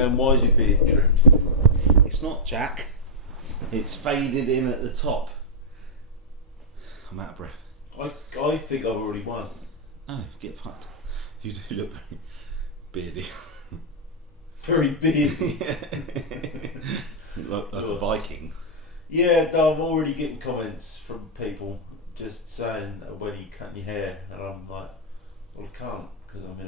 Sam, why is your beard trimmed? It's not Jack. It's faded in at the top. I'm out of breath. I think I've already won. Oh, get fucked. You do look very beardy. Very beardy. You look like a Viking. Yeah, no, I'm already getting comments from people just saying, when are you cutting your hair? And I'm like, well, I can't, because I'm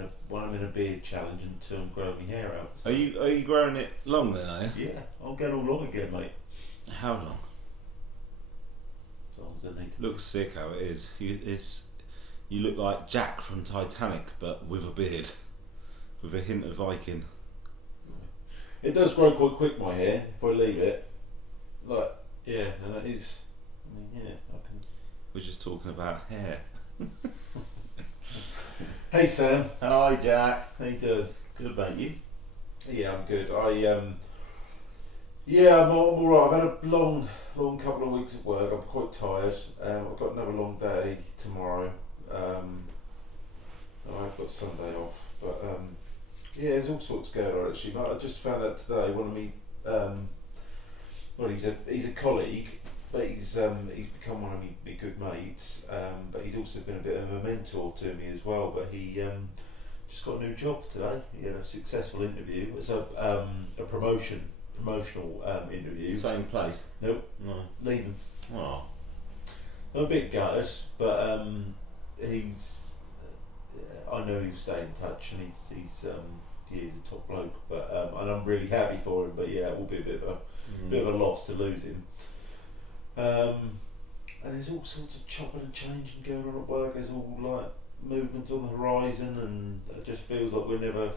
in a beard challenge until I'm growing my hair out. So. Are you growing it long then, are you? Yeah, I'll get all long again, mate. How long? As long as I need. Looks sick how it is. You look like Jack from Titanic, but with a beard, with a hint of Viking. It does grow quite quick, my hair, if I leave it. Like, yeah, and it is. I mean, yeah, I can. We're just talking about hair. Hey Sam. Hi Jack. How you doing? Good about you? Yeah, I'm good. I'm alright. I've had a long couple of weeks at work. I'm quite tired. I've got another long day tomorrow. I've got Sunday off, but yeah, there's all sorts going on actually. I just found out today one of me. Well, he's a colleague, but he's become one of my good mates. But he's also been a bit of a mentor to me as well. But he just got a new job today. He had a successful interview. It's a promotional interview. Same place? Nope. No. Leaving. Oh. I'm a bit gutted, but he's. I know he'll stay in touch, and he's a top bloke. But and I'm really happy for him. But yeah, it will be a bit of a loss to lose him. And there's all sorts of chopping and changing going on at work. There's all like movements on the horizon, and it just feels like we're never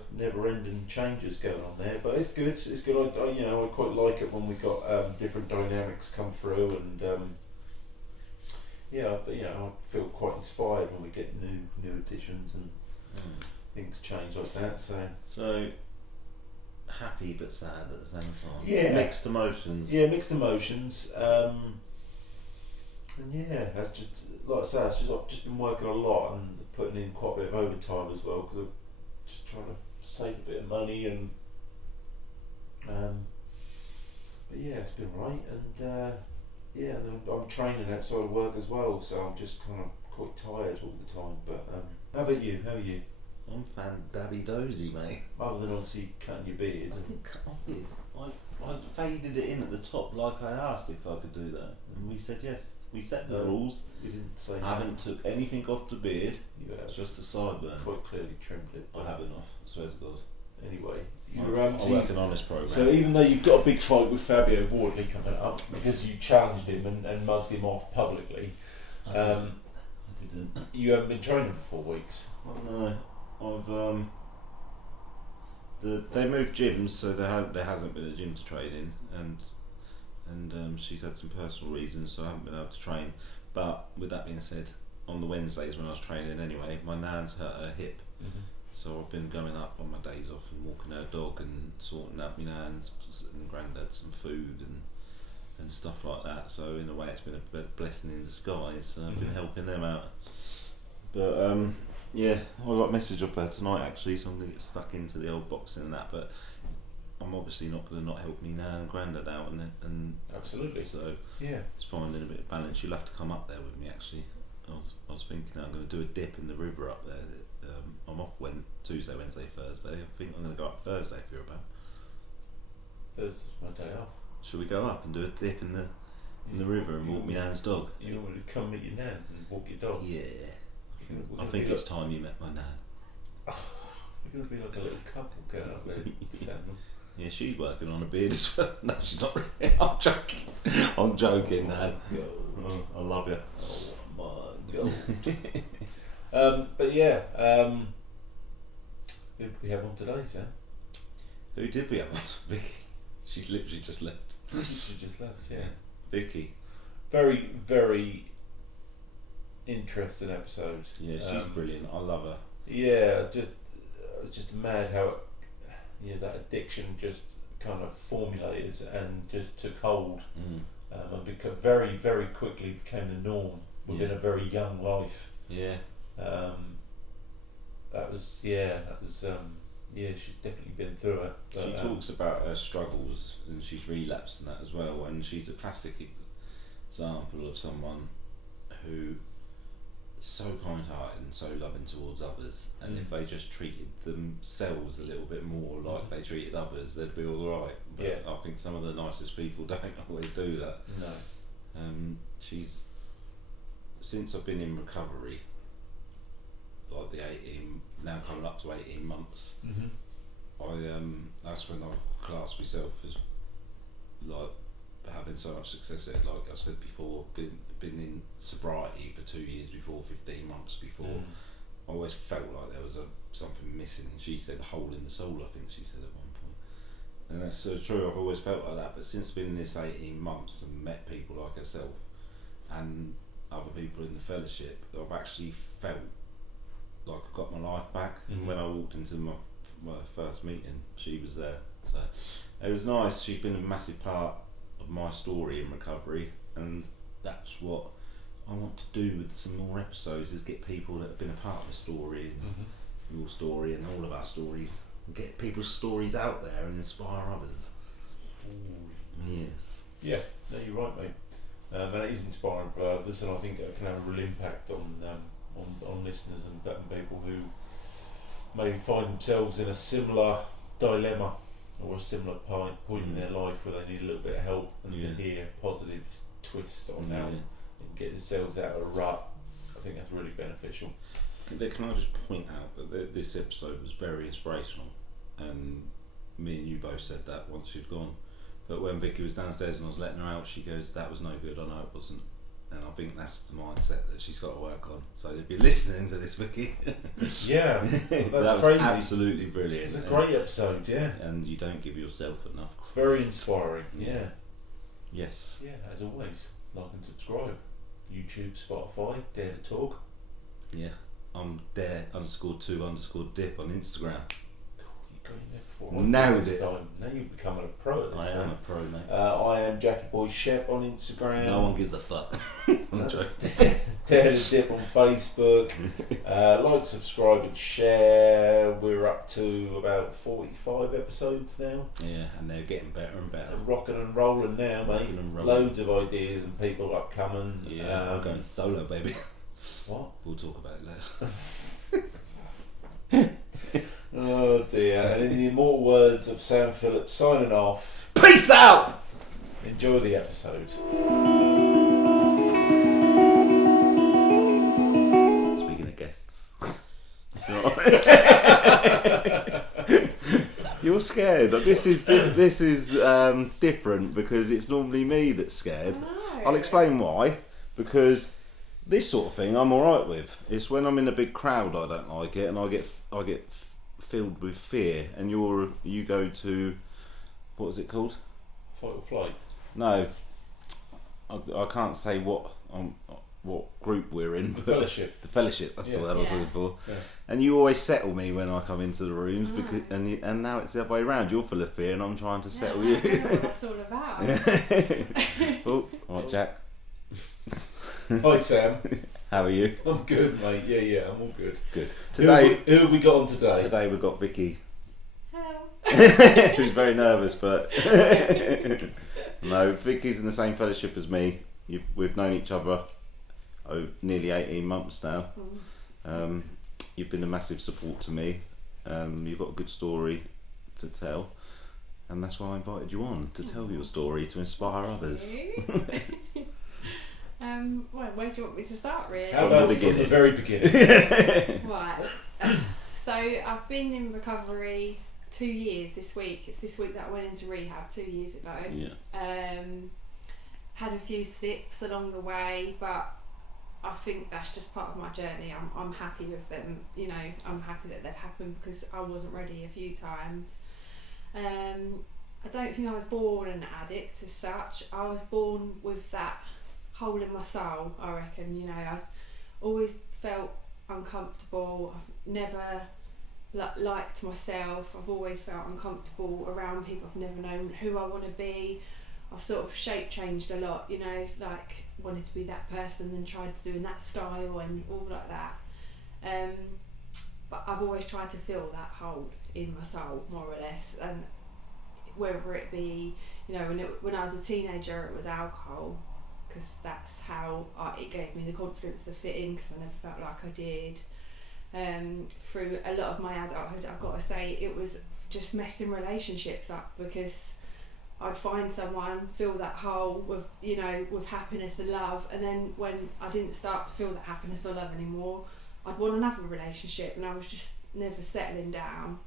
ending changes going on there. But it's good. It's good. I quite like it when we got different dynamics come through, and I feel quite inspired when we get new additions and things change like that. So happy but sad at the same time. Yeah. Mixed emotions. Yeah, mixed emotions. And yeah, that's just like I say. I've just been working a lot and putting in quite a bit of overtime as well, because I'm just trying to save a bit of money and. But yeah, it's been right, and and I'm training outside of work as well, so I'm just kind of quite tired all the time. But how about you? How are you? I'm fan-dabby-dozy, mate. Other than obviously cutting your beard. I think I did. I faded it in at the top like I asked if I could do that, and we said yes. We set the rules. You didn't say. I haven't took anything off the beard. You have. It's just a sideburn. Quite clearly trimmed it. I haven't. I swear to God. Anyway, I work an honest program. So even though you've got a big fight with Fabio Wardley coming up because you challenged him and mugged him off publicly, I didn't. You haven't been training for 4 weeks. Well, no, they moved gyms, so there hasn't been a gym to train in, and she's had some personal reasons, so I haven't been able to train. But with that being said, on the Wednesdays when I was training anyway, my nan's hurt her hip, so I've been going up on my days off and walking her dog and sorting out my nan's and granddad some food and stuff like that. So in a way, it's been a blessing in disguise. So I've been helping them out. But yeah, I got a message of her tonight actually, so I'm gonna get stuck into the old boxing and that. But I'm obviously not gonna not help me nan and granddad out, and absolutely. So yeah, it's finding a bit of balance. You'll have to come up there with me actually. I was thinking I'm going to do a dip in the river up there. I'm off Tuesday, Wednesday, Thursday. I think I'm going to go up Thursday if you're about. Thursday's my day off. Should we go up and do a dip in the river and walk my nan's dog? You want to come meet your nan and walk your dog? Yeah. I think it's time you met my nan. We're going to be like a little couple going up there. Yeah, she's working on a beard as well. No, she's not really. I'm joking. I'm joking, Nan. I love you. Oh my God. But yeah, who did we have on today, Sam? Who did we have on? Vicky. She's literally just left. She just left, yeah. Vicky. Very, very interesting episode. Yeah, she's brilliant. I love her. Yeah, it was just mad how that addiction just kind of formulated and just took hold, and became very, very quickly became the norm within a very young life. Yeah. That was yeah, she's definitely been through it. But, she talks about her struggles, and she's relapsed in that as well, and she's a classic example of someone who so kind-hearted and so loving towards others, and if they just treated themselves a little bit more like they treated others, they'd be all right. But yeah. I think some of the nicest people don't always do that. No. She's, since I've been in recovery, like the 18, now coming up to 18 months, that's when I class myself as like having so much success at it. Like I said before, been in sobriety for 2 years before, 15 months before. I always felt like there was something missing. She said hole in the soul, I think she said at one point. And that's so true, I've always felt like that, but since being in this 18 months and met people like herself and other people in the fellowship, I've actually felt like I got my life back. And when I walked into my first meeting, she was there. So it was nice. She's been a massive part of my story in recovery, and that's what I want to do with some more episodes, is get people that have been a part of the story, your story and all of our stories, and get people's stories out there and inspire others. Yes. Yeah, no, you're right, mate. And it is inspiring for others, and I think it can have a real impact on listeners and people who maybe find themselves in a similar dilemma or a similar point in their life where they need a little bit of help, and to hear a positive twist on how they can get themselves out of a rut. I think that's really beneficial. Can I just point out that this episode was very inspirational, and me and you both said that once you'd gone. But when Vicky was downstairs and I was letting her out, she goes, "That was no good, I know it wasn't." And I think that's the mindset that she's got to work on. So if you're listening to this, Vicky, yeah, that that's was crazy. Absolutely brilliant. It's a great episode, yeah. And you don't give yourself enough. It's very inspiring, yeah. Yes. Yeah, as always, like and subscribe. YouTube, Spotify, Dare to Talk. Yeah, I'm dare_2_dip on Instagram. You got in there before. Nailed it. Time. Now you're becoming a pro at this. I am a pro, mate. I am Jackie Boy Shep on Instagram. No one gives a fuck. I'm joking. Dare to Dip on Facebook. Like, subscribe and share. We're up to about 45 episodes now. Yeah, and they're getting better and better. Rocking and rolling now, mate. Rocking and rolling. Loads of ideas and people upcoming. Yeah, I'm going solo, baby. What? We'll talk about it later. Oh dear. And in the immortal words of Sam Phillips, signing off. Peace out! Enjoy the episode. Speaking of guests. You're scared. This is different because it's normally me that's scared. I'll explain why. Because this sort of thing I'm alright with. It's when I'm in a big crowd I don't like it, and I get filled with fear. And you go to, what is it called? Fight or flight. No, I can't say what group we're in. The but fellowship. The fellowship. That's the word I was looking for. Yeah. And you always settle me when I come into the rooms because and now it's the other way around. You're full of fear, and I'm trying to settle you. I don't know what that's all about. Oh, all right, Jack. Hi Sam. How are you? I'm good, mate. Yeah, I'm all good. Good. Today, who have we got on today? Today we've got Vicky. Hello. Who's very nervous, but no, Vicky's in the same fellowship as me. We've known each other nearly 18 months now. You've been a massive support to me. You've got a good story to tell, and that's why I invited you on to tell your story to inspire others. Well, where do you want me to start, really? How From about the from the beginning? very beginning? Right. So I've been in recovery 2 years this week. It's this week that I went into rehab 2 years ago. Yeah. Had a few slips along the way, but I think that's just part of my journey. I'm happy with them. You know, I'm happy that they've happened because I wasn't ready a few times. I don't think I was born an addict as such. I was born with that hole in my soul, I reckon. You know, I always felt uncomfortable. I've never liked myself. I've always felt uncomfortable around people. I've never known who I want to be. I've sort of shape changed a lot, you know, like wanted to be that person, then tried doing that style and all like that. but I've always tried to fill that hole in my soul, more or less, and whether it be, you know, when I was a teenager, it was alcohol, because that's how it gave me the confidence to fit in, because I never felt like I did. Through a lot of my adulthood, I've got to say, it was just messing relationships up, because I'd find someone, fill that hole with, you know, with happiness and love, and then when I didn't start to feel that happiness or love anymore, I'd want another relationship, and I was just never settling down.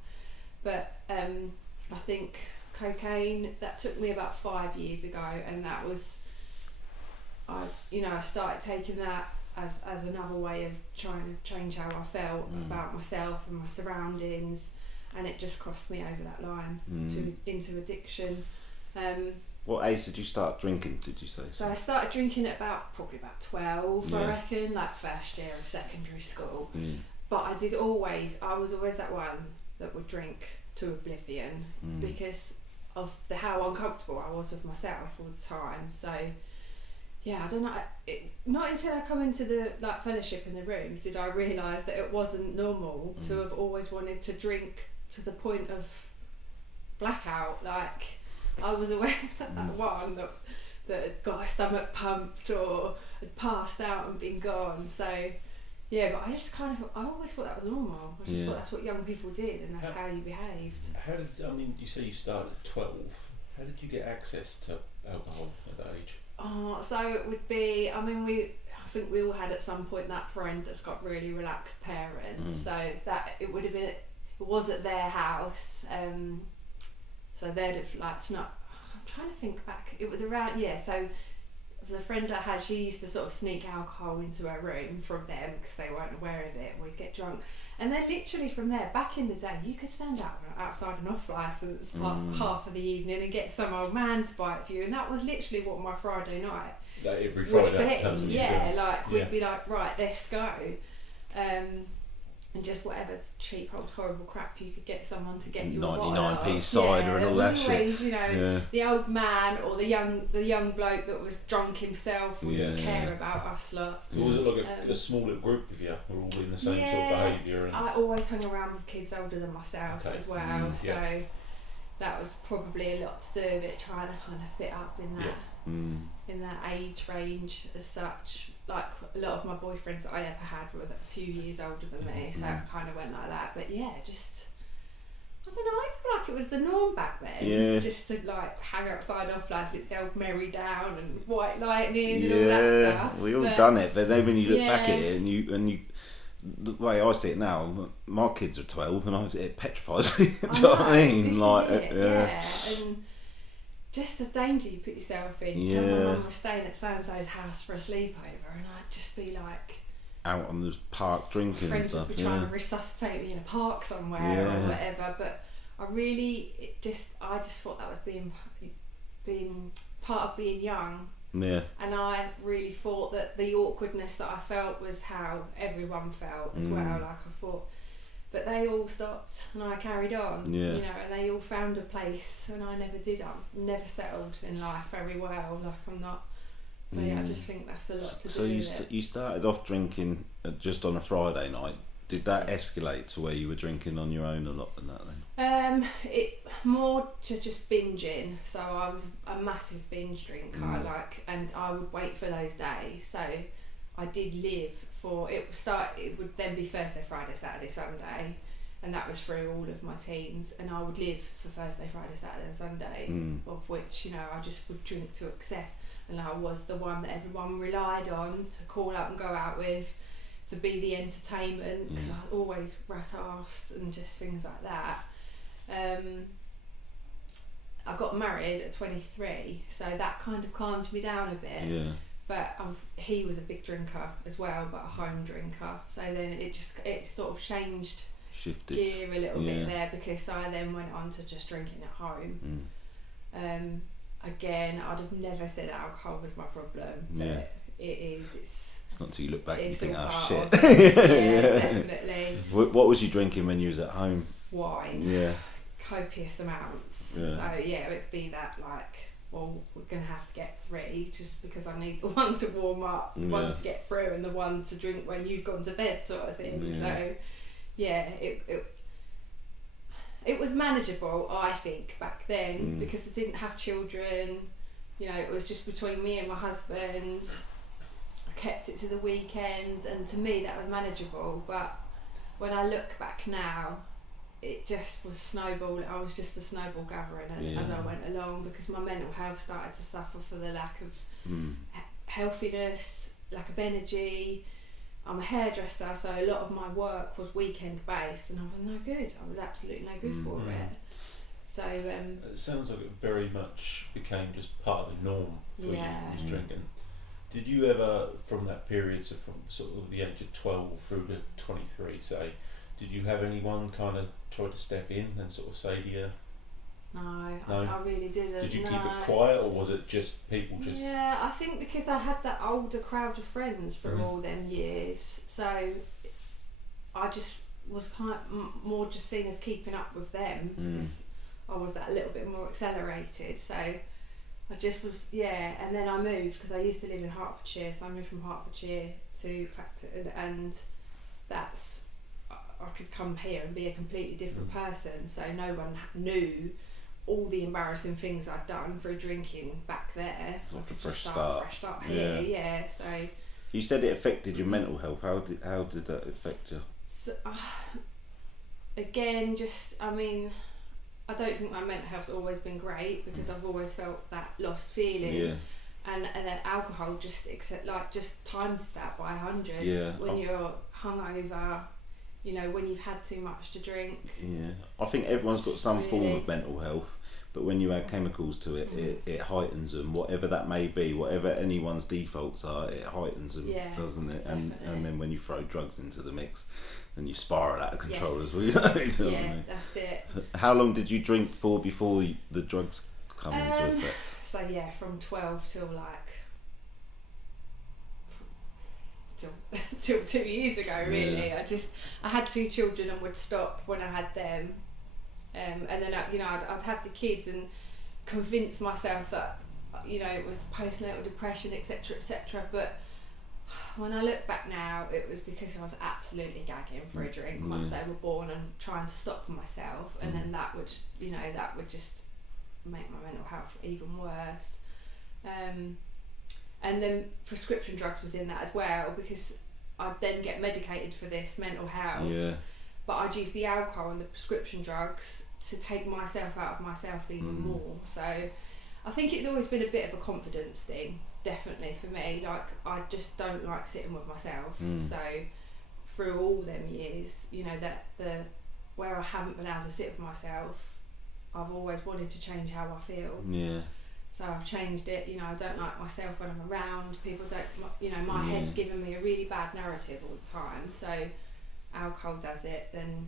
But I think cocaine, that took me about 5 years ago, and that was, I started taking that as another way of trying to change how I felt about myself and my surroundings, and it just crossed me over that line into addiction. What age did you start drinking, did you say? So I started drinking at probably about 12, I Yeah. reckon, like first year of secondary school. But I was always that one that would drink to oblivion, because of how uncomfortable I was with myself all the time. So yeah, I don't know, not until I come into the fellowship in the rooms did I realise that it wasn't normal to have always wanted to drink to the point of blackout. Like, I was always that one that had got a stomach pumped or had passed out and been gone. So yeah, but I always thought that was normal. I just thought that's what young people did, and that's how you behaved. You say you started at 12. How did you get access to alcohol at that age? So it would be, I think we all had at some point that friend that's got really relaxed parents, so that it was at their house, so they'd have snuck. I'm trying to think back, it was around, so it was a friend I had, she used to sort of sneak alcohol into her room from them because they weren't aware of it, we'd get drunk. And then literally from there, back in the day, you could stand outside an off-licence half of the evening and get some old man to buy it for you. And that was literally what my Friday night Like every Friday? We'd be like, right, let's go. And just whatever cheap, old, horrible crap you could get someone to get you 99p cider and all that shit. You know, the old man or the young bloke that was drunk himself wouldn't care about us lot. So was it like a small little group of you who were all in the same sort of behaviour? And I always hung around with kids older than myself as well, so that was probably a lot to do with it, trying to kind of fit up in that in that age range as such. Like, a lot of my boyfriends that I ever had were a few years older than me, so it kind of went like that. But yeah, just, I don't know, I feel like it was the norm back then, just to hang outside off license, the old Merry Down and White Lightning and all that stuff. We all done it, but then when you look back at it and you the way I see it now, my kids are 12 and it petrifies me. Do you know what I mean? And just the danger you put yourself in. My mum was staying at so-and-so's house for a sleepover, and I'd just be like out on the park drinking and stuff. Friends would be trying to resuscitate me in a park somewhere or whatever. But I just thought that was being part of being young. Yeah. And I really thought that the awkwardness that I felt was how everyone felt as well. Like, I thought, but they all stopped and I carried on, you know, and they all found a place and I never did. I've never settled in life very well, like I'm not. So I just think that's a lot to do with it. So you started off drinking just on a Friday night. Did that escalate to where you were drinking on your own a lot than that then? It more just binging. So I was a massive binge drinker, and I would wait for those days. So I did live for it would then be Thursday, Friday, Saturday, Sunday, and that was through all of my teens. And I would live for Thursday, Friday, Saturday, and Sunday, of which, you know, I just would drink to excess, and I was the one that everyone relied on to call up and go out with, to be the entertainment, because I always rat-arsed and just things like that. I got married at 23, so that kind of calmed me down a bit. Yeah. But he was a big drinker as well, but a home drinker. So then it sort of shifted gear a little bit there, because I then went on to just drinking at home. Again, I'd have never said alcohol was my problem, but it is. It's not until you look back and you think, oh shit. Definitely. What was you drinking when you was at home? Wine. Yeah. Copious amounts. Yeah. So it'd be that well, we're going to have to get 3 just because I need the one to warm up, the one to get through, and the one to drink when you've gone to bed, sort of thing. So, it was manageable, I think, back then, because I didn't have children. You know, it was just between me and my husband. I kept it to the weekends, and to me that was manageable. But when I look back now, it just was snowball. I was just a snowball gathering as I went along, because my mental health started to suffer for the lack of healthiness, lack of energy. I'm a hairdresser, so a lot of my work was weekend based, and I was no good. I was absolutely no good for it. So it sounds like it very much became just part of the norm for you, was drinking. Did you ever, from that period, so from sort of the age of 12 through to 23, say, did you have anyone kind of try to step in and sort of say to you? No, I really didn't. Did you keep it quiet, or was it just people just... Yeah, I think because I had that older crowd of friends for all them years, so I just was kind of more just seen as keeping up with them, because I was that little bit more accelerated. So I just was, and then I moved, because I used to live in Hertfordshire, so I moved from Hertfordshire to Clacton, and that's, I could come here and be a completely different person, so no one knew all the embarrassing things I'd done for drinking back there. Like a fresh start here, so... You said it affected your mental health. How did that affect you? So, again, just, I mean, I don't think my mental health's always been great, because I've always felt that lost feeling. And then alcohol just times that by 100 when you're hungover, you know, when you've had too much to drink. I think everyone's got some form of mental health, but when you add chemicals to it, it heightens them, whatever that may be, whatever anyone's defaults are, it heightens them, doesn't it? And then when you throw drugs into the mix, then you spiral out of control as well. That's it. So how long did you drink for before the drugs come into effect? So from 12 till till 2 years ago, really. I had 2 children and would stop when I had them, and then I'd have the kids and convince myself that, you know, it was postnatal depression, etc. But when I look back now, it was because I was absolutely gagging for a drink once they were born, and trying to stop myself, and then that would just make my mental health even worse. And then prescription drugs was in that as well, because I'd then get medicated for this mental health. But I'd use the alcohol and the prescription drugs to take myself out of myself even more. So I think it's always been a bit of a confidence thing, definitely, for me. Like, I just don't like sitting with myself. So through all them years, you know, where I haven't been able to sit with myself, I've always wanted to change how I feel. So I've changed it. You know, I don't like myself when I'm around. People don't, you know, my head's giving me a really bad narrative all the time. So alcohol does it, then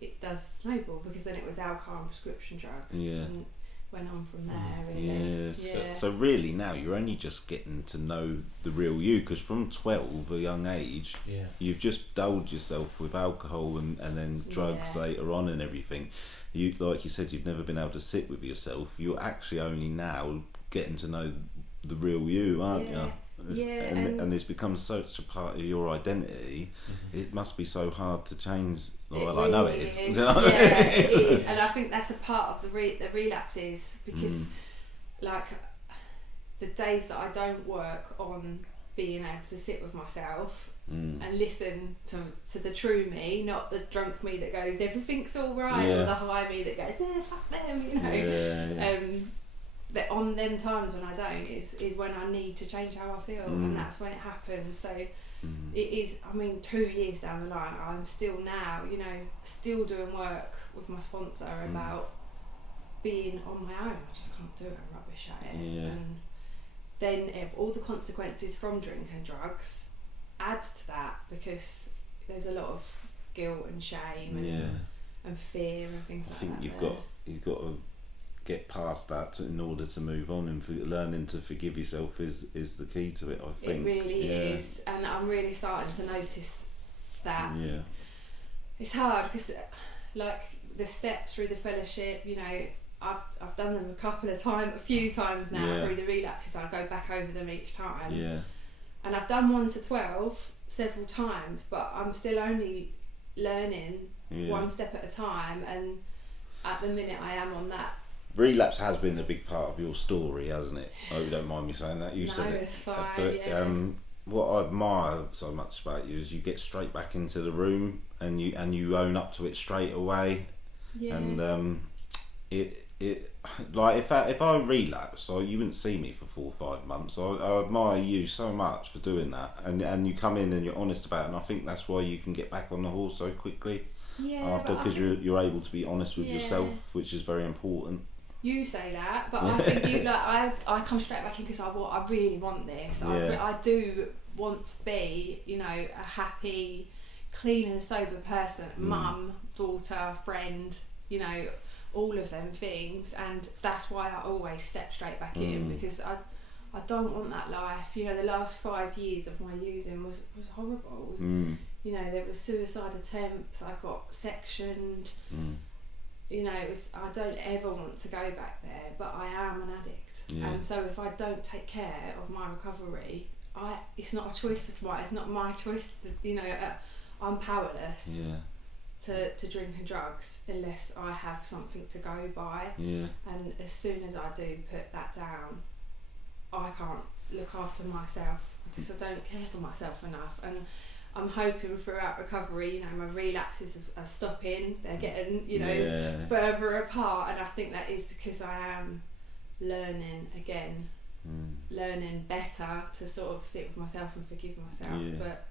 it does snowball, because then it was alcohol and prescription drugs. And went on from there, really. So really now you're only just getting to know the real you, because from 12, a young age, you've just dulled yourself with alcohol and then drugs later on and everything. You, like you said, you've never been able to sit with yourself. You're actually only now getting to know the real you, aren't you? And it's become such a part of your identity. It must be so hard to change. Well, I know it is. It is. And I think that's a part of the relapses, because like the days that I don't work on being able to sit with myself and listen to the true me, not the drunk me that goes everything's all right, or the high me that goes fuck them, you know. That on them times when I don't is when I need to change how I feel, and that's when it happens. So it is, I mean, 2 years down the line, I'm still now, you know, still doing work with my sponsor about being on my own. I just can't do it, I'm rubbish at it. And then if all the consequences from drink and drugs add to that, because there's a lot of guilt and shame and fear and things like that. I think you've got to get past that in order to move on, and learning to forgive yourself is the key to it, I think. It really is, and I'm really starting to notice that. It's hard, because like the steps through the fellowship, you know, I've done them a few times now through the relapses. I go back over them each time, and I've done 1 to 12 several times, but I'm still only learning one step at a time, and at the minute I am on that. Relapse has been a big part of your story, hasn't it? I hope you don't mind me saying that. You said it. It's fine, but what I admire so much about you is you get straight back into the room and you own up to it straight away. Yeah. And it like if I relapse, so you wouldn't see me for 4 or 5 months. I admire you so much for doing that, and you come in and you're honest about it, and I think that's why you can get back on the horse so quickly. Yeah. After, because you're able to be honest with yourself, which is very important. You say that, but I think you I come straight back in because I really want this. I do want to be, you know, a happy, clean and sober person, mum, daughter, friend, you know, all of them things, and that's why I always step straight back in, because I don't want that life. You know, the last 5 years of my using was horrible. You know, there was suicide attempts, I got sectioned. You know, I don't ever want to go back there, but I am an addict, and so if I don't take care of my recovery, it's not a choice of mine. It's not my choice to, you know, I'm powerless to drink and drugs unless I have something to go by. And as soon as I do put that down, I can't look after myself because I don't care for myself enough. And I'm hoping throughout recovery, you know, my relapses are stopping. They're getting, you know, further apart, and I think that is because I am learning again, learning better to sort of sit with myself and forgive myself. But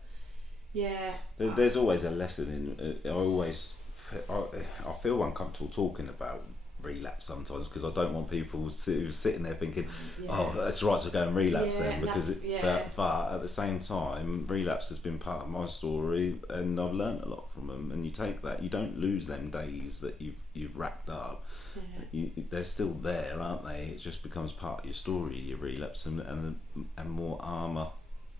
there's always a lesson in. I feel uncomfortable talking about relapse sometimes because I don't want people sitting there thinking, oh, it's right to go and relapse then, because but at the same time, relapse has been part of my story, and I've learned a lot from them. And you take that, you don't lose them days that you've racked up. They're still there, aren't they? It just becomes part of your story, your relapse, and more armour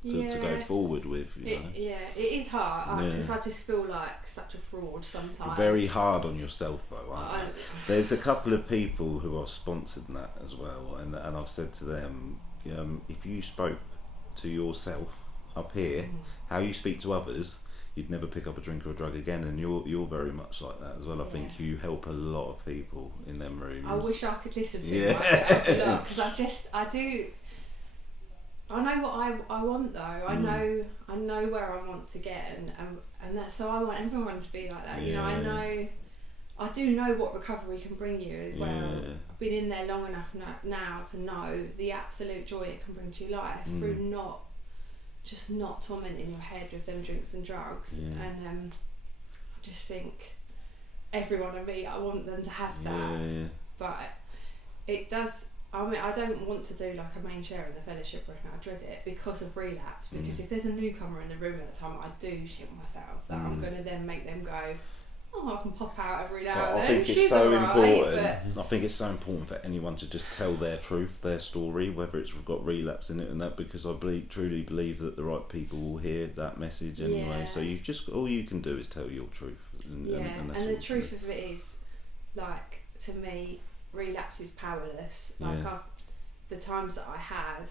to go forward with. You know? It is hard because I just feel like such a fraud sometimes. You're very hard on yourself though, aren't you? There's a couple of people who have sponsored that as well, and I've said to them, if you spoke to yourself up here, how you speak to others, you'd never pick up a drink or a drug again, and you're very much like that as well. I think you help a lot of people in them rooms. I wish I could listen to myself a lot, because I know what I want though. I know where I want to get, and that's, so I want everyone to be like that. You know, I do know what recovery can bring you as well. I've been in there long enough now to know the absolute joy it can bring to your life through not tormenting your head with them drinks and drugs. And I just think everyone I meet, I want them to have that. But it does. I mean, I don't want to do like a main share in the fellowship or anything. I dread it because of relapse. Because if there's a newcomer in the room at the time, I do shit myself that I'm going to then make them go, oh, I can pop out every now and then. I think it's so important. I think it's so important for anyone to just tell their truth, their story, whether it's got relapse in it and that, because I truly believe that the right people will hear that message anyway. So you've just, all you can do is tell your truth. And that's and the truth of it is, like, to me, relapse is powerless. Like the times that I have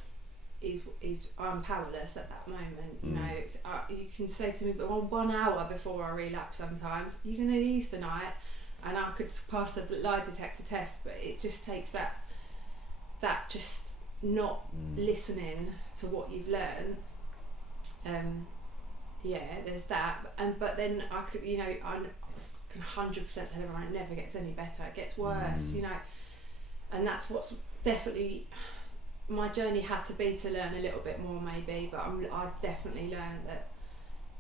is I'm powerless at that moment. You know, it's, you can say to me, but 1 hour before I relapse, sometimes you're gonna use tonight, and I could pass the lie detector test, but it just takes that just not listening to what you've learned. There's that, but then I could, you know, I can 100% tell everyone it never gets any better. It gets worse, you know, and that's what's definitely my journey had to be, to learn a little bit more maybe, but I've definitely learned that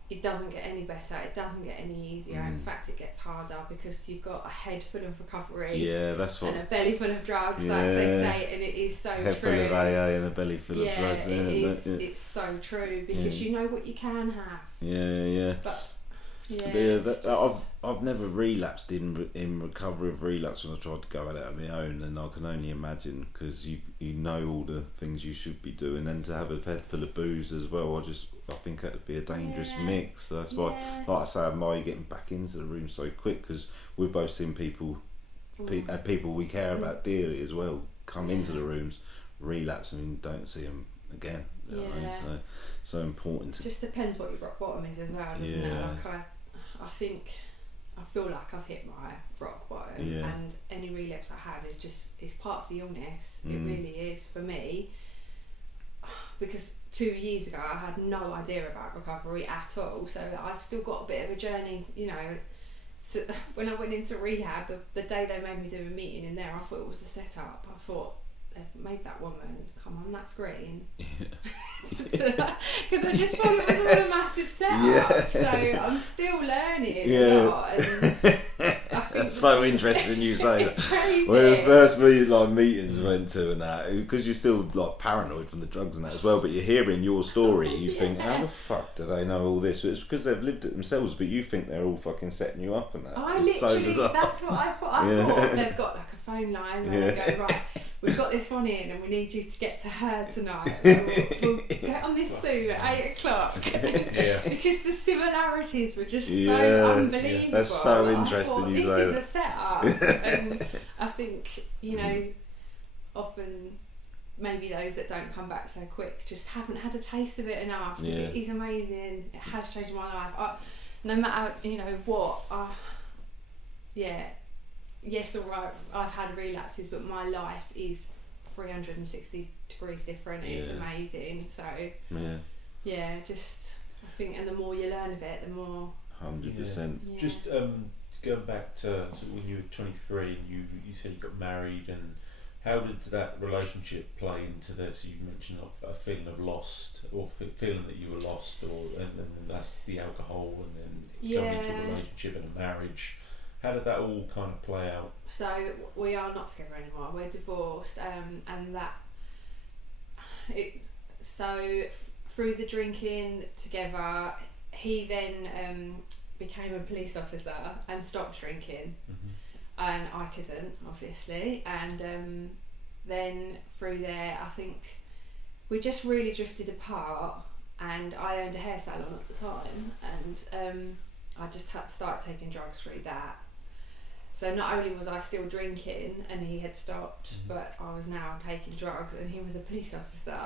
it doesn't get any better, it doesn't get any easier. In fact, it gets harder because you've got a head full of recovery, that's what, and a belly full of drugs, like they say, and it is so head true. Head full of AA and a belly full of drugs. It's so true, because you know what you can have. But I've never relapsed in recovery of relapse when I tried to go at it on my own, and I can only imagine, because you know all the things you should be doing, and to have a head full of booze as well, I think that would be a dangerous mix. So that's why, like I say, I admire you getting back into the room so quick, because we've both seen people we care about dearly as well come into the rooms, relapse, and don't see them again. You know what I mean? So important. Just depends what your rock bottom is as well, doesn't it? Like I feel like I've hit my rock bottom, and any relapse I have is part of the illness. It really is for me, because 2 years ago I had no idea about recovery at all. So I've still got a bit of a journey, you know. So when I went into rehab, the day they made me do a meeting in there, I thought it was a setup. I thought, they've made that woman come on that screen. Because I just thought it was all a massive setup. So I'm still learning a lot. And I think that's so interesting you say that. Crazy. Well, the first meetings I went to and that, because you're still like paranoid from the drugs and that as well, but you're hearing your story, you think, how the fuck do they know all this? It's because they've lived it themselves, but you think they're all fucking setting you up and that. It's literally, so bizarre. that's what I thought. I thought they've got like a phone line where they go, right, we've got this one in and we need you to get to her tonight. So we'll get on this soon at 8 o'clock. Because the similarities were just so unbelievable. That's so interesting you say this is that. a setup. And I think, you know, often maybe those that don't come back so quick just haven't had a taste of it enough. Because it is amazing. It has changed my life. No matter, you know, what, yes, all right, I've had relapses, but my life is 360 degrees different. It's amazing. So, just, I think, and the more you learn of it, the more... 100%. Yeah. Just going back to sort of when you were 23 and you said you got married, and how did that relationship play into this? You mentioned a feeling of lost, or feeling that you were lost, and then that's the alcohol, and then going into a relationship and a marriage. How did that all kind of play out? So we are not together anymore. We're divorced, and that. Through the drinking together, he then became a police officer and stopped drinking, and I couldn't, obviously. And then through there, I think we just really drifted apart. And I owned a hair salon at the time, and I just started taking drugs through that. So not only was I still drinking and he had stopped, but I was now taking drugs, and he was a police officer.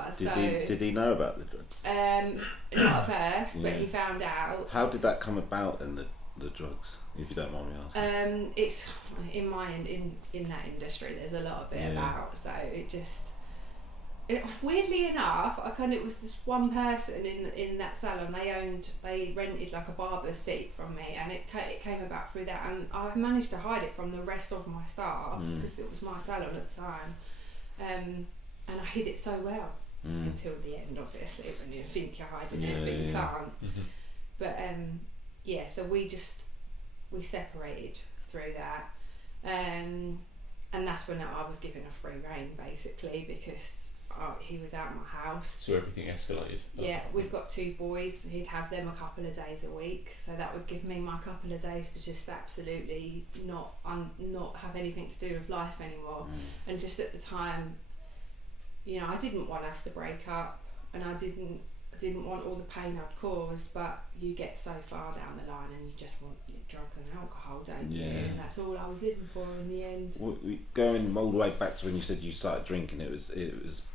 Did he know about the drugs? Not at first, but he found out. How did that come about in the drugs, if you don't mind me asking? It's in that industry. There's a lot of it about. So weirdly enough, it was this one person in that salon. They rented like a barber's seat from me, and it came about through that. And I managed to hide it from the rest of my staff because it was my salon at the time, and I hid it so well until the end. Obviously, when you think you're hiding it, but you can't. But so we separated through that, and that's when I was given a free rein basically, because he was out of my house. So everything escalated. Yeah, we've got 2 boys. He'd have them a couple of days a week, so that would give me my couple of days to just absolutely not have anything to do with life anymore. And just at the time, you know, I didn't want us to break up, and I didn't want all the pain I'd caused, but you get so far down the line and you just want your drug and alcohol, don't you? And that's all I was living for in the end. Well, going all the way back to when you said you started drinking, it was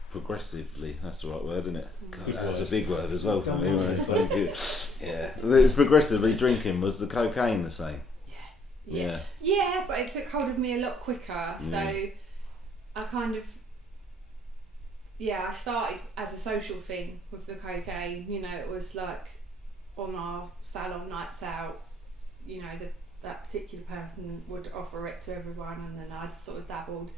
progressively, that's the right word, isn't it? God, that was a big word as well for me. It was progressively drinking. Was the cocaine the same? Yeah, but it took hold of me a lot quicker. So I kind of I started as a social thing with the cocaine. You know, it was like on our salon nights out, you know, that particular person would offer it to everyone, and then I'd sort of dabbled.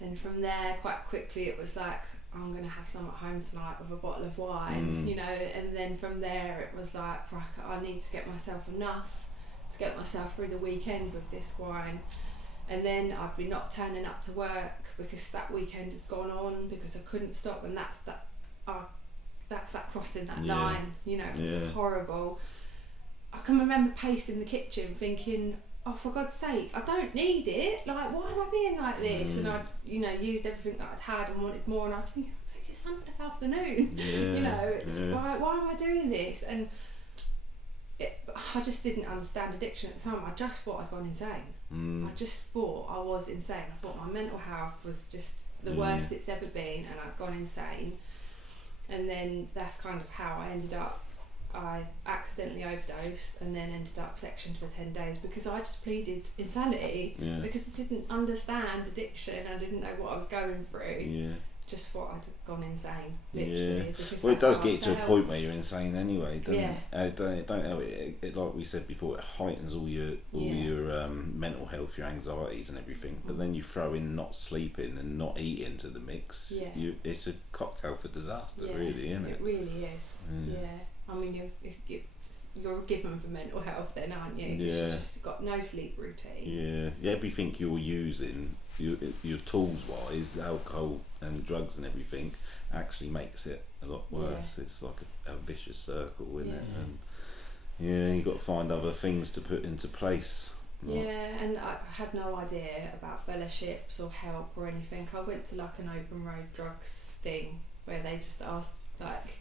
And from there, quite quickly, it was like, I'm going to have some at home tonight with a bottle of wine, you know. And then from there, it was like, I need to get myself enough to get myself through the weekend with this wine. And then I'd be not turning up to work because that weekend had gone on because I couldn't stop, and that's that crossing that line, you know. It was horrible. I can remember pacing the kitchen thinking, oh, for God's sake, I don't need it. Like, why am I being like this? And I'd, you know, used everything that I'd had and wanted more, and I was thinking, it's Sunday afternoon. You know, it's why am I doing this? And I just didn't understand addiction at the time. I just thought I'd gone insane. I just thought I was insane. I thought my mental health was just the worst it's ever been, and I'd gone insane. And then that's kind of how I ended up I accidentally overdosed and then ended up sectioned for 10 days because I just pleaded insanity because I didn't understand addiction. I didn't know what I was going through. Yeah. Just thought I'd gone insane, literally. Yeah. Well, it does get to a point where you're insane anyway, doesn't Yeah. it? Don't help it. It. Like we said before, it heightens all your mental health, your anxieties and everything. But then you throw in not sleeping and not eating to the mix. Yeah. It's a cocktail for disaster, really, isn't it? It really is. Yeah. I mean, you're given for mental health then, aren't you? 'Cause you've just got no sleep routine. Yeah. Everything you're using, your tools wise, alcohol and drugs and everything, actually makes it a lot worse. It's like a vicious circle, isn't it? And you've got to find other things to put into place. Yeah, and I had no idea about fellowships or help or anything. I went to like an open road drugs thing where they just asked, like,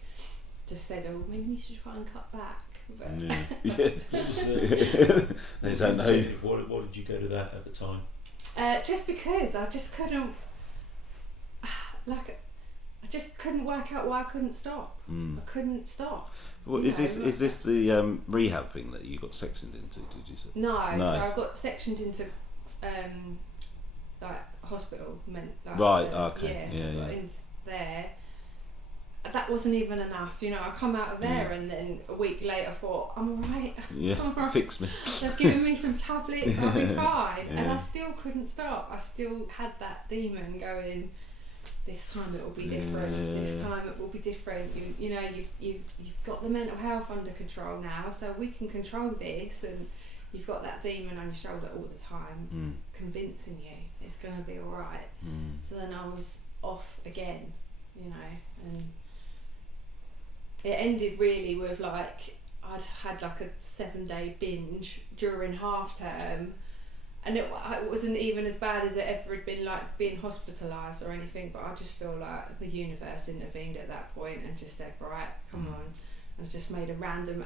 just said, oh, maybe you should try and cut back. But they don't know. Why did you go to that at the time? Just because I just couldn't, I just couldn't work out why I couldn't stop. I couldn't stop. Well, is this the rehab thing that you got sectioned into? Did you say? No. So I got sectioned into like hospital. Right. Okay. Yeah. So I got in there. That wasn't even enough, I come out of there and then a week later thought, I'm alright. Yeah, I'm right. Fix me. They've given me some tablets, I'll be fine. And I still couldn't stop. I still had that demon going, this time it will be different, this time it will be different. You've got the mental health under control now, so we can control this, and you've got that demon on your shoulder all the time, convincing you it's going to be alright. So then I was off again, and it ended really with like I'd had like a 7-day binge during half term, and it wasn't even as bad as it ever had been, like being hospitalised or anything, but I just feel like the universe intervened at that point and just said, right, come on, and I just made a random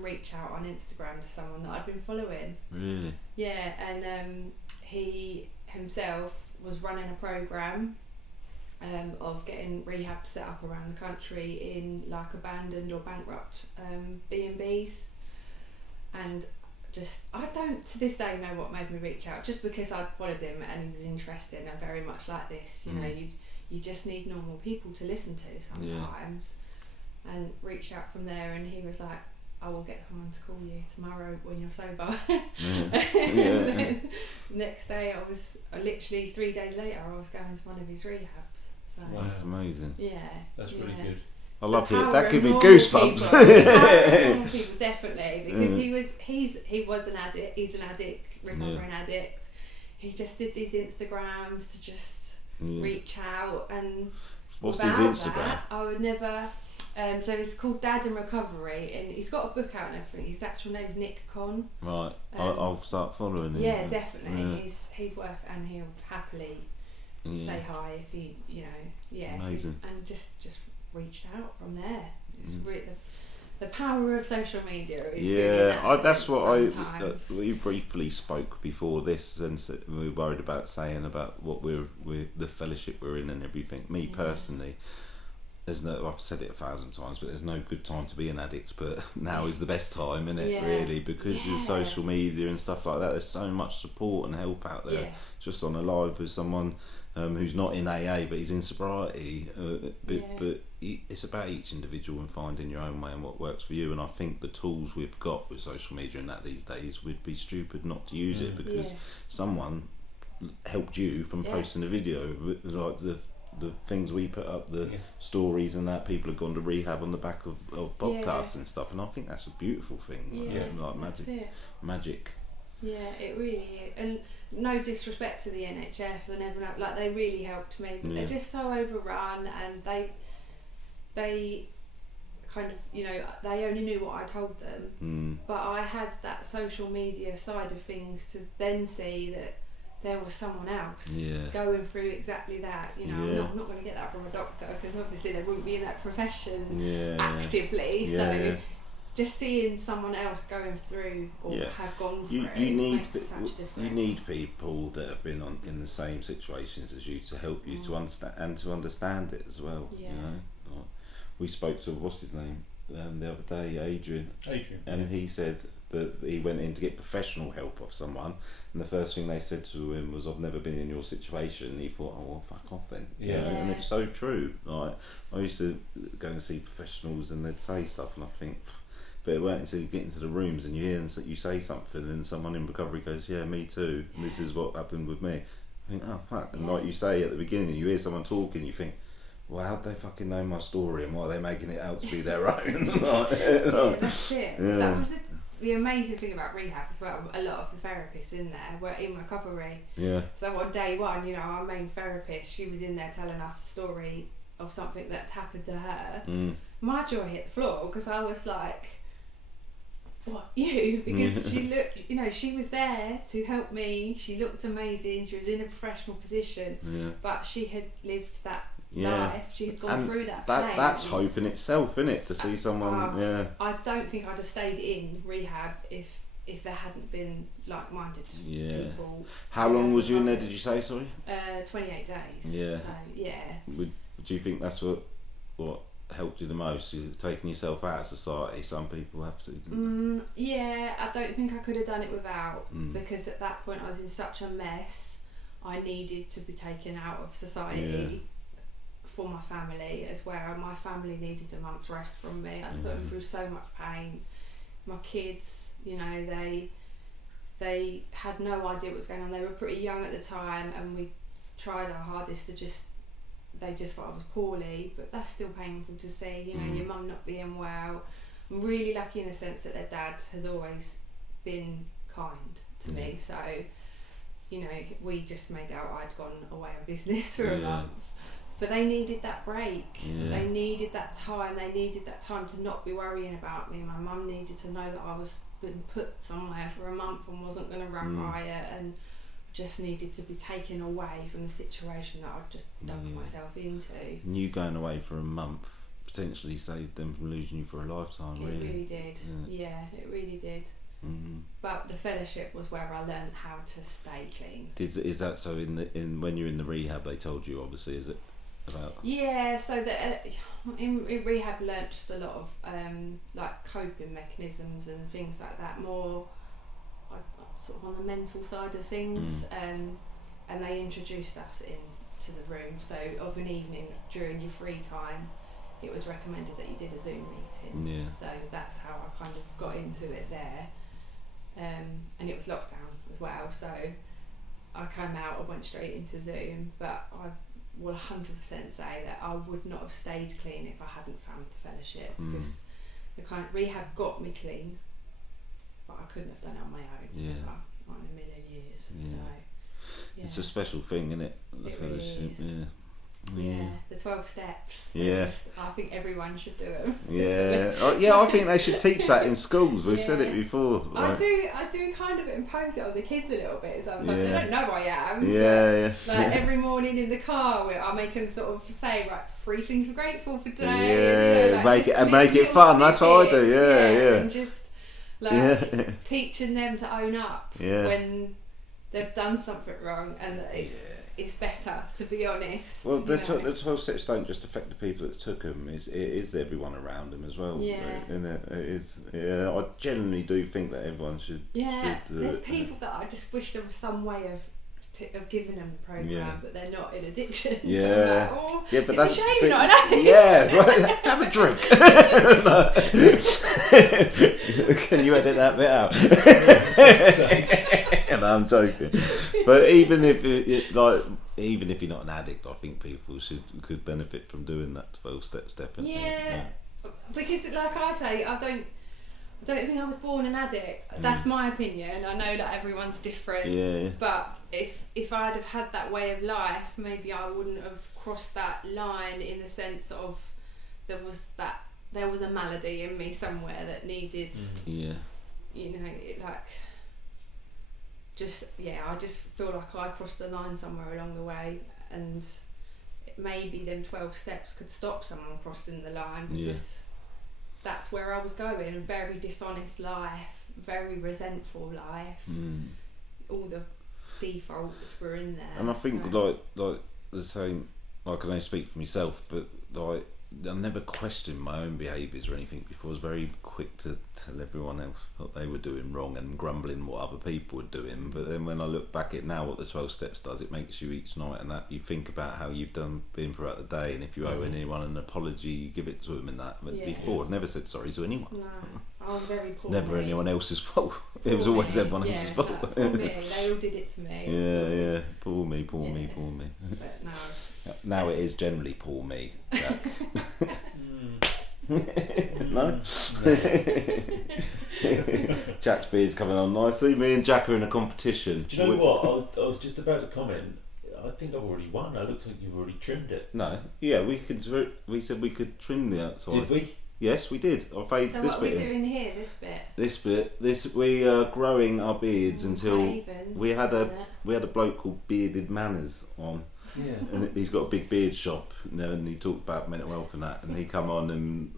reach out on Instagram to someone that I'd been following. Really? Yeah, and he himself was running a programme of getting rehab set up around the country in like abandoned or bankrupt B&Bs, and just I don't to this day know what made me reach out, just because I'd followed him and he was interesting and very much like this, you just need normal people to listen to sometimes, and reached out from there, and he was like, I will get someone to call you tomorrow when you're sober. And then next day I was literally 3 days later I was going to one of his rehabs. So that's amazing. Yeah, that's really good. I love it. That gave me normal goosebumps. Normal people, definitely, because he was an addict. He's an addict, recovering addict. He just did these Instagrams to just reach out, and what's his Instagram? That, I would never. So it's called Dad in Recovery, and he's got a book out and everything. His actual name's Nick Conn. Right, I'll start following him. Yeah, definitely. Yeah. He's worth, and he'll happily say hi if he, Amazing. And just reached out from there. It's really the power of social media is good in that that's what sometimes. we briefly spoke before this, and we were worried about saying about what we're the fellowship we're in and everything. Me personally, I've said it 1,000 times, but there's no good time to be an addict, but now is the best time, isn't it? Really, because of social media and stuff like that. There's so much support and help out there. Just on a live with someone who's not in AA but he's in sobriety, but it's about each individual and finding your own way and what works for you. And I think the tools we've got with social media and that these days, would be stupid not to use it, because someone helped you from posting a video, like the things we put up, the stories and that. People have gone to rehab on the back of podcasts and stuff, and I think that's a beautiful thing. Like magic. Yeah, it really is. And no disrespect to the NHS and everyone, like they really helped me, but they're just so overrun, and they kind of, they only knew what I told them, but I had that social media side of things to then see that there was someone else going through exactly that. I'm not going to get that from a doctor, because obviously they wouldn't be in that profession actively. So just seeing someone else going through or have gone through makes such a difference. You need people that have been in the same situations as you to help you to understand, and to understand it as well. We spoke to, what's his name, the other day, Adrian, and he said that he went in to get professional help of someone, and the first thing they said to him was, "I've never been in your situation." And he thought, "Oh well, fuck off then." Yeah. You know, and it's so true. Like I used to go and see professionals, and they'd say stuff, and I think. But it weren't until you get into the rooms and you hear and you say something, and someone in recovery goes, "Yeah, me too. And this is what happened with me." I think, "Oh fuck!" And like you say at the beginning, you hear someone talking, you think, "Well, how do they fucking know my story, and why are they making it out to be their own?" Yeah, that's it. Yeah. That was the amazing thing about rehab as well. A lot of the therapists in there were in recovery. Yeah. So on day one, you know, our main therapist, she was in there telling us the story of something that happened to her. My jaw hit the floor because I was like, "What, you?" Because she looked, you know, she was there to help me. She looked amazing. She was in a professional position, but she had lived that life. She had gone through that pain. That's hope in itself, isn't it? To see someone. I don't think I'd have stayed in rehab if there hadn't been like-minded people. How long was you in there? Did you say? Sorry. 28 days. Yeah. So yeah. Do you think that's what helped you the most? You're taking yourself out of society. Some people have to. Yeah, I don't think I could have done it without, because at that point I was in such a mess. I needed to be taken out of society for my family as well. My family needed a month's rest from me. I put them through so much pain. My kids, you know, they had no idea what was going on. They were pretty young at the time, and we tried our hardest to they just thought I was poorly, but that's still painful to see, you know, your mum not being well. I'm really lucky in the sense that their dad has always been kind to me, so, you know, we just made out I'd gone away on business for a month. But they needed that break. They needed that time. They needed that time to not be worrying about me. My mum needed to know that I was been put somewhere for a month and wasn't going to run riot, and just needed to be taken away from the situation that I've just dug myself into. And you going away for a month potentially saved them from losing you for a lifetime. It really did. Yeah, it really did. But the fellowship was where I learned how to stay clean. Is that so? In when you're in the rehab, they told you, obviously, is it about? Yeah. So that in rehab, learnt just a lot of like coping mechanisms and things like that. More sort of on the mental side of things, and they introduced us into the room. So of an evening during your free time, it was recommended that you did a Zoom meeting. So that's how I kind of got into it there, and it was lockdown as well. So I came out, I went straight into Zoom, but I will 100% say that I would not have stayed clean if I hadn't found the fellowship, because the kind of rehab got me clean, but I couldn't have done it on my own. Not in a million years. So, it's a special thing, isn't it? The fellowship. Really is. The 12 steps. I think everyone should do them. I think they should teach that in schools. We've said it before. Like, I do kind of impose it on the kids a little bit sometimes. They don't know I am. Like every morning in the car, I make them sort of say, right, 3 things we're grateful for today. You know, like, make it fun. That's what I do. And just like teaching them to own up when they've done something wrong, and that it's better, to be honest. Well, the 12 steps don't just affect the people that took them, it is everyone around them as well. Right? It is. I genuinely do think that everyone should. There's people that I just wish there was some way of giving them the program, but they're not in addiction. So I'm like, but it's a shame you're not an addict. Have a drink. Can you edit that bit out? No, I'm joking. But even if you're not an addict, I think people could benefit from doing that 12 steps, definitely. Because like I say, I don't think I was born an addict. That's my opinion. I know that everyone's different. But if I'd have had that way of life, maybe I wouldn't have crossed that line, in the sense of there was a malady in me somewhere that needed I just feel like I crossed the line somewhere along the way, and maybe them 12 steps could stop someone crossing the line, because that's where I was going. A very dishonest life, very resentful life. All the defaults were in there. And I think like the same, I can only speak for myself, but like I never questioned my own behaviours or anything before. I was very quick to tell everyone else what they were doing wrong and grumbling what other people were doing. But then when I look back at now what the 12 steps does, it makes you each night, and that you think about how you've been throughout the day, and if you owe anyone an apology, you give it to them and that. But before, I'd never said sorry to anyone. No, I'm very poor. It's never anyone else's fault. Poor It was always me. everyone else's fault. No, poor me. They all did it to me. Yeah. Poor me. But no. Now it is generally poor me, Jack. No? Jack's beard's coming on nicely. Me and Jack are in a competition. Do you know what? I was just about to comment. I think I've already won. It looks like you've already trimmed it. No. Yeah, we said we could trim the outside. Did we? Yes, we did. I phased So this what are bit we in. doing here? This bit? We are growing our beards until Ravens, we had isn't it? a bloke called Bearded Manners on. Yeah. And he's got a big beard shop, and he talked about mental health and that. And he come on, and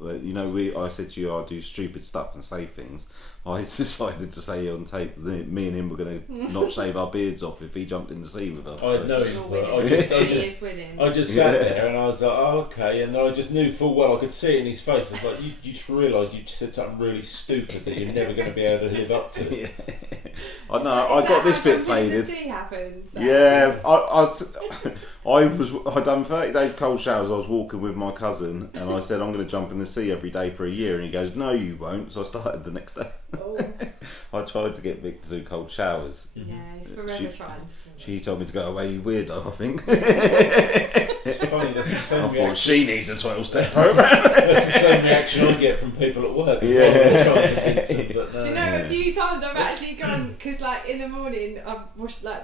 I said to you, I do stupid stuff and say things. I decided to say on tape that me and him were going to not shave our beards off if he jumped in the sea with us. I know him, but I just sat there and I was like, oh, okay, and I just knew full well I could see it in his face. It's like you just realised you said something really stupid that you're never going to be able to live up to. Yeah. I know. I got this bit faded. Happens, Yeah, I'd done 30 days cold showers. I was walking with my cousin, and I said I'm going to jump in the sea every day for a year, and he goes, "No, you won't." So I started the next day. Oh. I tried to get Vic to do cold showers. Yeah, he's forever trying. She told me to go away, you weirdo. I think. It's funny. That's the same I reaction. thought she needs a 12-step program. That's the same reaction I get from people at work. Yeah. Trying to convince them, but no. Do you know a few times I've actually gone, because like in the morning I've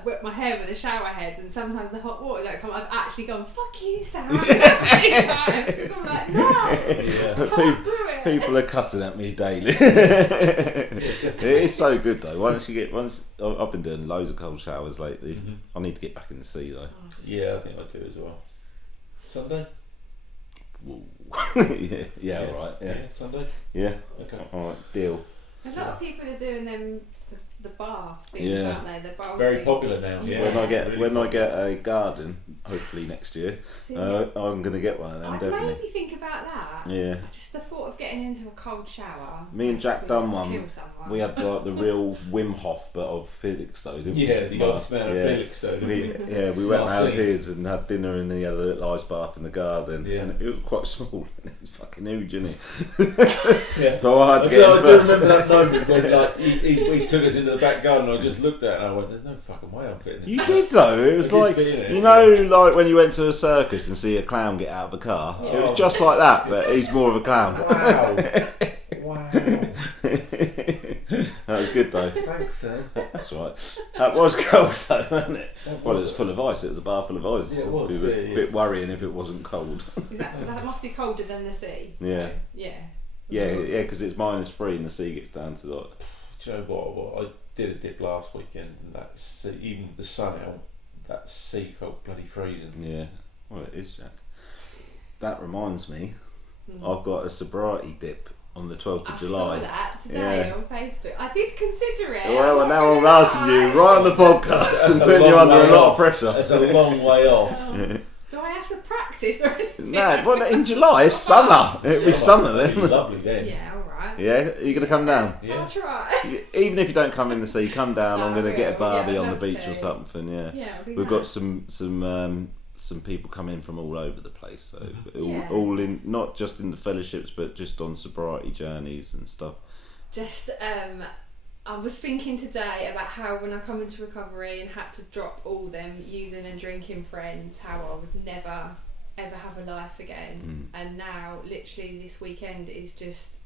wet my hair with a shower head, and sometimes the hot water don't come. I've actually gone, fuck you, Sam. A few times, because I'm like, no, I can't do it. People are cussing at me daily. It is so good though. I've been doing loads of cold showers lately. Mm-hmm. I need to get back in the sea though. Yeah, I think I do as well. Sunday? yeah, alright. Yeah. Sunday? Yeah. Okay. Alright, deal. A lot of people are doing them the bar things, Yeah. aren't they? The bar Very things. popular now, yeah. When I get a garden, hopefully next year, See, I'm gonna get one of them I definitely. made you think about that. Yeah. Just the thought of getting into a cold shower. Me and makes Jack me done want to one. kill someone. We had like the real Wim Hof, but of Felixstowe, didn't we? Yeah, the Iceman of Felixstowe, didn't we? We went round Marseille. his and had dinner, and he had a little ice bath in the garden. Yeah. And it was quite small. It's fucking huge, isn't it? Yeah. So I had to I get him do first. remember that moment when like he took us into the back garden. And I just looked at it and I went, "There's no fucking way I'm fitting in." You did though. It was I did like, feel it, you know, like when you went to a circus and see a clown get out of a car. It was just like that, but he's more of a clown. Wow. That was good though. Thanks, Sam. That's right. That was cold though, wasn't it? That Well, it was was full of ice. It was a bar full of ice. Yeah, it was, It'd be a yeah. bit worrying if it wasn't cold. That must be colder than the sea. Yeah. Yeah. Yeah, because it's -3 and the sea gets down to like. Do you know what? I did a dip last weekend, and that sea, even with the sun out, that sea felt bloody freezing. Yeah, well, it is, Jack. That reminds me, I've got a sobriety dip on the 12th of I July. saw that today on Facebook. I did consider it. Well, I'm now not I'm gonna asking lie. you right on the podcast and putting you under a lot of pressure. That's a long way off. Do I have to practice or anything? No, well, in July, it's summer. It'll be summer It'd be then. lovely then. Yeah, alright. Yeah, are you going to come down? Yeah. I'll try. Even if you don't come in the sea, come down. No, I'm going to I get a will. Yeah, barbie I'd on the love beach to. or something. Yeah, Yeah, it'll be we've got nice. some people coming from all over the place. So Yeah. all in, not just in the fellowships, but just on sobriety journeys and stuff. Just, I was thinking today about how when I come into recovery and had to drop all them using and drinking friends, how I would never ever have a life again. And now, literally, this weekend is just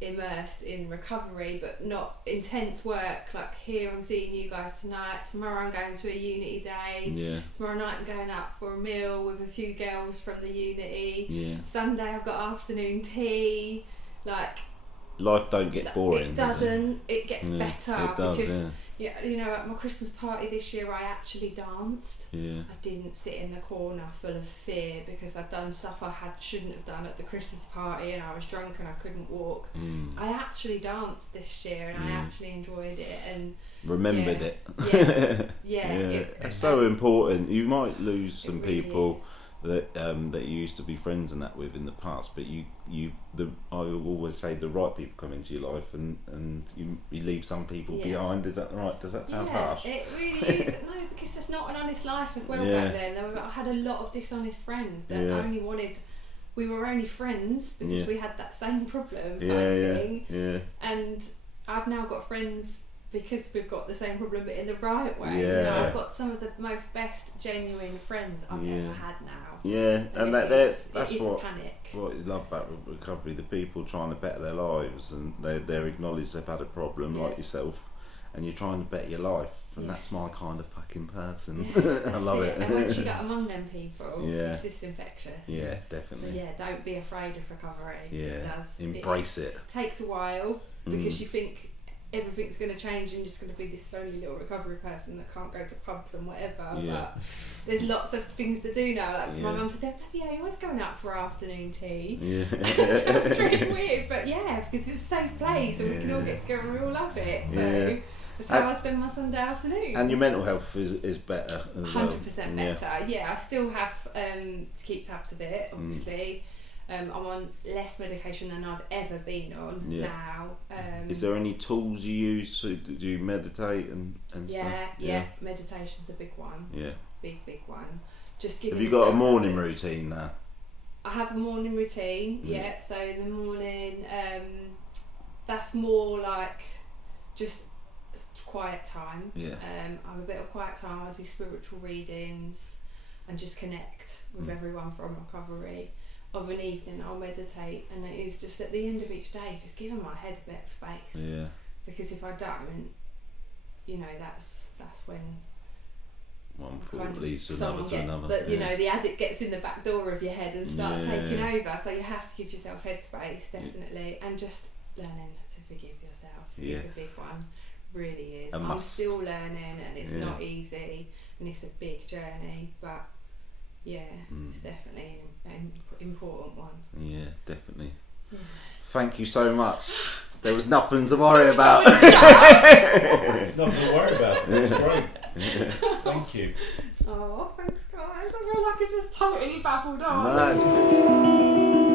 immersed in recovery, but not intense work. Like here, I'm seeing you guys tonight. Tomorrow, I'm going to a Unity day. Yeah. Tomorrow night, I'm going out for a meal with a few girls from the Unity. Yeah. Sunday, I've got afternoon tea. Like. Life don't get boring. It doesn't. It gets Yeah, better it does, because yeah. you know, at my Christmas party this year, I actually danced. Yeah. I didn't sit in the corner full of fear because I'd done stuff I shouldn't have done at the Christmas party, and I was drunk and I couldn't walk. I actually danced this year, and I actually enjoyed it and remembered it. Yeah, It's so important. You might lose some really people is. that that you used to be friends and that with in the past, but I always say the right people come into your life and you leave some people behind. Is that right? Does that sound harsh? It really is. No, because it's not an honest life as well back then. I had a lot of dishonest friends that only wanted. We were only friends because we had that same problem. And I've now got friends because we've got the same problem, but in the right way. I've got some of the most best genuine friends I've ever had now. And that's what panic. What you love about recovery, the people trying to better their lives, and they acknowledge they've had a problem like yourself, and you're trying to better your life, and that's my kind of fucking person. I love it. And once you get among them people, it's just infectious. Yeah, definitely. So don't be afraid of recovery. It does. Embrace it. Takes a while because you think everything's going to change and you're just going to be this lonely little recovery person that can't go to pubs and whatever, but there's lots of things to do now. Like my mum said, you're always going out for afternoon tea. It sounds really weird, but because it's a safe place and we can all get together and we all love it, so that's how I spend my Sunday afternoons. And your mental health is better as 100% better. I still have to keep tabs of it, obviously. I'm on less medication than I've ever been on now. Is there any tools you use? Do you meditate and stuff? Yeah, meditation's a big one. Yeah. Big one. Just giving. Have you got a morning routine now? I have a morning routine, so in the morning, that's more like just quiet time. I have a bit of quiet time, I do spiritual readings and just connect with everyone from recovery. Of an evening I'll meditate, and it is just at the end of each day just giving my head a bit of space, because if I don't, that's when one thought leads to another. But the addict gets in the back door of your head and starts taking over, so you have to give yourself headspace, definitely, and just learning to forgive yourself is a big one, really is. I'm still learning, and it's not easy, and it's a big journey, but it's definitely an important one. Yeah, definitely. Thank you so much. There was nothing to worry about. There's nothing to worry about. It's great. Thank you. Oh, thanks guys. I feel like I just totally babbled on.